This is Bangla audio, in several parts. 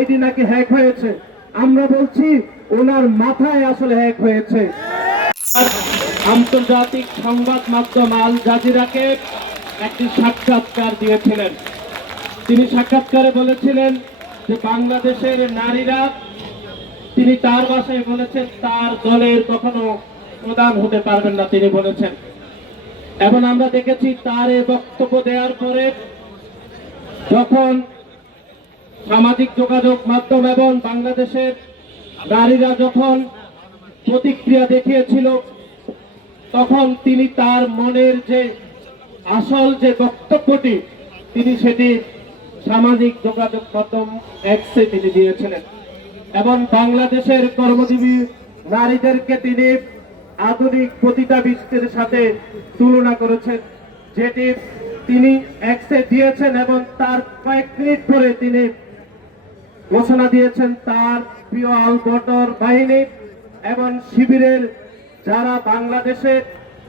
আইডি নাকি হ্যাক হয়েছে। আমরা বলছি ওনার মাথায় আসলে হ্যাক হয়েছে। আন্তর্জাতিক সংবাদ মাধ্যম আল জাজিরাকে একটি সাক্ষাৎকার দিয়েছিলেন। তিনি সাক্ষাৎকারে বলেছিলেন যে বাংলাদেশের নারীরা, তিনি তার ভাষায় বলেছেন, তার দলের কখনো প্রধান হতে পারবেন না তিনি বলেছেন। এবং আমরা দেখেছি তার এই বক্তব্য দেওয়ার পরে যখন সামাজিক যোগাযোগ মাধ্যম এবং বাংলাদেশের নারীরা যখন প্রতিক্রিয়া দেখিয়েছিল, তখন তিনি তার মনের যে আসল যে বক্তব্যটি তিনি সেটি সামাজিক যোগাযোগ মাধ্যম এক্সে তিনি দিয়েছিলেন এবং বাংলাদেশের কর্মজীবী নারীদেরকে তিনি আধুনিক পতিতাবৃত্তির সাথে তুলনা করেছেন, যেটি তিনি এক্সে দিয়েছেন এবং তার কয়েক মিনিট পরে তিনি ঘোষণা দিয়েছেন তার প্রিয় আল বটর বাহিনী এবং শিবিরের যারা বাংলাদেশে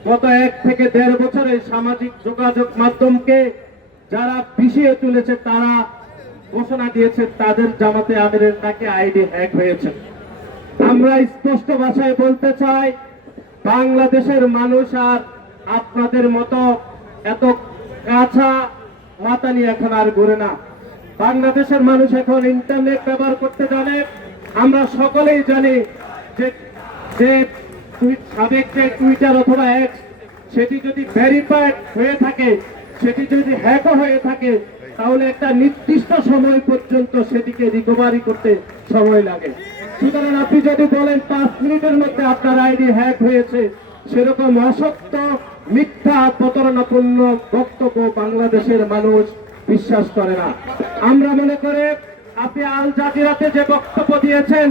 গত 1 থেকে 1.5 বছরে সামাজিক যোগাযোগ মাধ্যমকে যারা পিছিয়ে তুলেছে, তারা ঘোষণা দিয়েছে তাদের জামাতে আমিরের নাকি আইডি হ্যাক হয়েছে। আমরা স্পষ্ট ভাষায় বলতে চাই, বাংলাদেশের মানুষ আর আপনাদের মতো এত কাঁচা মাথা নিয়ে এখন আর ঘুরে না। বাংলাদেশের মানুষ এখন ইন্টারনেট ব্যবহার করতে জানে। আমরা সকলেই জানি যে সাবেক যে টুইটার অথবা এক্স, সেটি যদি ভেরিফাইড হয়ে থাকে, সেটি যদি হ্যাকও হয়ে থাকে, তাহলে একটা নির্দিষ্ট সময় পর্যন্ত সেটিকে রিকভারি করতে সময় লাগে। সুতরাং আপনি যদি বলেন 5 মিনিটের মধ্যে আপনার আইডি হ্যাক হয়েছে, সেরকম অসত্য, মিথ্যা, প্রতারণাপূর্ণ বক্তব্য বাংলাদেশের মানুষ বিশ্বাস করে না। আমরা মনে করে আপনি আল জাজিরাতে যে বক্তব্য দিয়েছেন,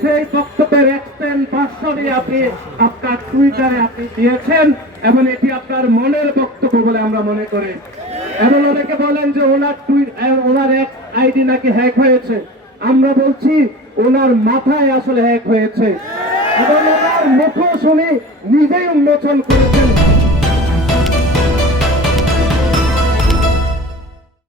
সেই বক্তব্যের এক্সটেন্ড ভার্সনই আপনি আপনার টুইটারে আপনি দিয়েছেন এবং এটি আপনার মনের বক্তব্য বলে আমরা মনে করি। এবং অনেকে বলেন যে ওনার এক আইডি নাকি হ্যাক হয়েছে। আমরা বলছি ওনার মাথায় আসলে হ্যাক হয়েছে এবং ওনার মুখোশ উনি নিজেই উন্মোচন করেছেন।